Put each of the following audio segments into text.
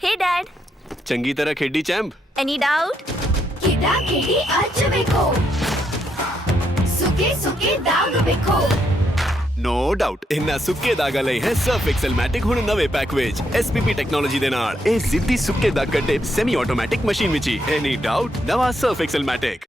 Hey Dad, ਚੰਗੀ ਤਰ੍ਹਾਂ ਖੇਡੀ ਚੈਂਪ। any doubt? ಕಿಡ ಕಿಡಿ ಹಚ್ಚಬೇಕು ಸುಖಿ ಸುಖಿ ದಾಗ್ ಬೇಕು ਨੋ ਡਾਊਟ ਇਹਨਾਂ ਸੁੱਕੇ ਦਾਗਾਂ ਲਈ ਹੈ ਸਰਫ ਐਕਸਲ ਮੈਟਿਕ ਹੁਣ ਨਵੇਂ ਪੈਕ ਵਿੱਚ ਐਸਪੀਪੀ ਟੈਕਨੋਲੋਜੀ ਦੇ ਨਾਲ ਇਹ ਜ਼ਿੱਦੀ ਸੁੱਕੇ ਦਾਗ ਕੱਢੇ ਸੈਮੀ ਆਟੋਮੈਟਿਕ ਮਸ਼ੀਨ ਵਿੱਚ ਹੀ ਐਨੀ ਡਾਊਟ ਨਵਾਂ ਸਰਫ ਐਕਸਲ ਮੈਟਿਕ।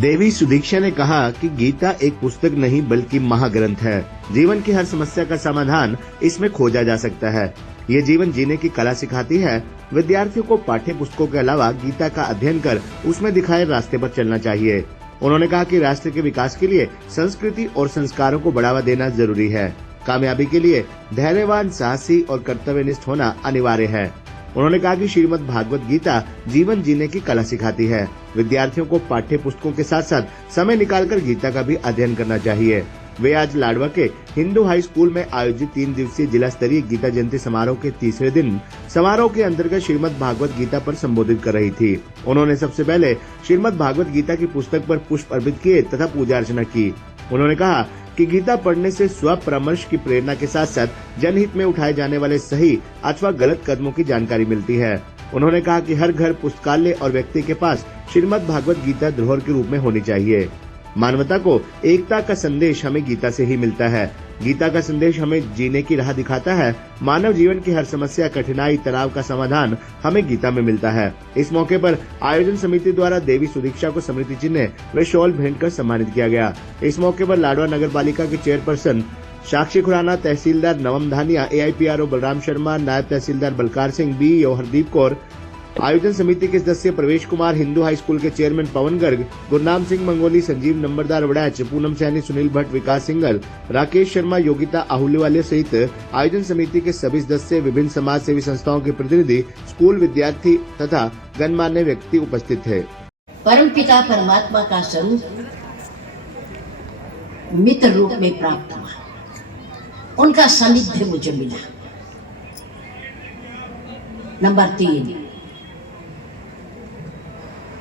देवी सुदीक्षा ने कहा कि गीता एक पुस्तक नहीं बल्कि महाग्रंथ है। जीवन की हर समस्या का समाधान इसमें खोजा जा सकता है। ये जीवन जीने की कला सिखाती है। विद्यार्थियों को पाठ्य पुस्तकों के अलावा गीता का अध्ययन कर उसमें दिखाए रास्ते पर चलना चाहिए। उन्होंने कहा कि राष्ट्र के विकास के लिए संस्कृति और संस्कारों को बढ़ावा देना जरूरी है। कामयाबी के लिए धैर्यवान, साहसी और कर्तव्यनिष्ठ होना अनिवार्य है। उन्होंने कहा कि श्रीमद् भागवत गीता जीवन जीने की कला सिखाती है। विद्यार्थियों को पाठ्य पुस्तकों के साथ साथ समय निकालकर गीता का भी अध्ययन करना चाहिए। वे आज लाडवा के हिंदू हाई स्कूल में आयोजित 3 दिवसीय जिला स्तरीय गीता जयंती समारोह के तीसरे दिन समारोह के अंतर्गत श्रीमद् भागवत गीता पर संबोधित कर रही थी। उन्होंने सबसे पहले श्रीमद् भागवत गीता की पुस्तक पर पुष्प अर्पित किए तथा पूजा अर्चना की। उन्होंने कहा कि गीता पढ़ने से स्व परामर्श की प्रेरणा के साथ साथ जनहित में उठाए जाने वाले सही अथवा गलत कदमों की जानकारी मिलती है। उन्होंने कहा कि हर घर, पुस्तकालय और व्यक्ति के पास श्रीमद् भागवत गीता धरोहर के रूप में होनी चाहिए। मानवता को एकता का संदेश हमें गीता से ही मिलता है। गीता का संदेश हमें जीने की राह दिखाता है। मानव जीवन की हर समस्या, कठिनाई, तनाव का समाधान हमें गीता में मिलता है। इस मौके पर आयोजन समिति द्वारा देवी सुदीक्षा को स्मृति चिन्ह व शॉल भेंट कर सम्मानित किया गया। इस मौके पर लाडवा नगर पालिका के चेयरपर्सन साक्षी खुराना, तहसीलदार नवम धानिया, AIPRO बलराम शर्मा, नायब तहसीलदार बलकार सिंह, BEO हरदीप कौर, आयोजन समिति के सदस्य प्रवेश कुमार, हिंदू हाई स्कूल के चेयरमैन पवन गर्ग, गुरनाम सिंह मंगोली, संजीव नंबरदार वड़ैच, पूनम सैनी, सुनील भट्ट, विकास सिंगल, राकेश शर्मा, योगिता आहूलेवाले सहित आयोजन समिति के सभी सदस्य, विभिन्न समाज सेवी संस्थाओं के प्रतिनिधि, स्कूल विद्यार्थी तथा गणमान्य व्यक्ति उपस्थित थे। परम पिता परमात्मा का स्वरूप मित्र रूप में प्राप्त हुआ, उनका सानिध्य मुझे मिला। नंबर 3,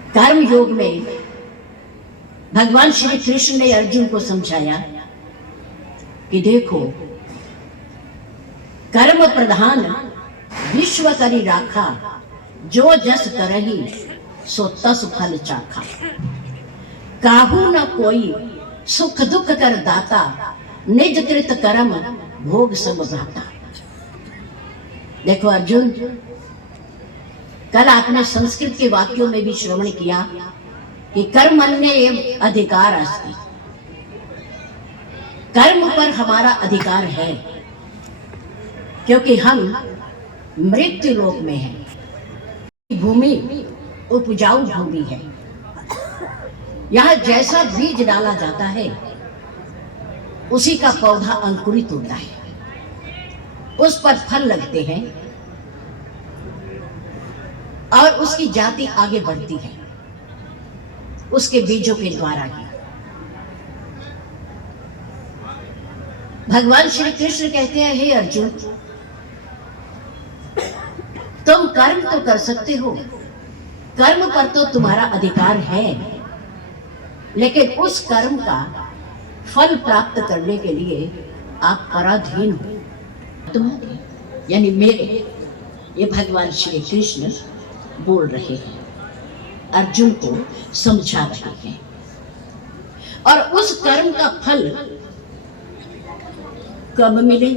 कर्म योग में भगवान श्री कृष्ण ने अर्जुन को समझाया कि देखो, कर्म प्रधान विश्व करी राखा, जो जस करही सो तस फल चाखा। काहू न कोई सुख दुख कर दाता, निज कृत कर्म भोग सब भ्राता। देखो अर्जुन, कल आपने संस्कृत के वाक्यों में भी श्रवण किया कि कर्मण्य एव अधिकार अस्ति। कर्म पर हमारा अधिकार है, क्योंकि हम मृत्यु लोक में हैं। भूमि उपजाऊ भूमि है। यहाँ जैसा बीज डाला जाता है उसी का पौधा अंकुरित होता है, उस पर फल लगते हैं और उसकी जाति आगे बढ़ती है उसके बीजों के द्वारा ही। भगवान श्री कृष्ण कहते हैं, हे अर्जुन, तुम कर्म तो कर सकते हो, कर्म पर तो तुम्हारा अधिकार है, लेकिन उस कर्म का फल प्राप्त करने के लिए आप पराधीन हो। तुम्हारे यानी मेरे, ये भगवान श्री कृष्ण बोल रहे हैं, अर्जुन को समझा रहे हैं। और उस कर्म का फल कब मिले?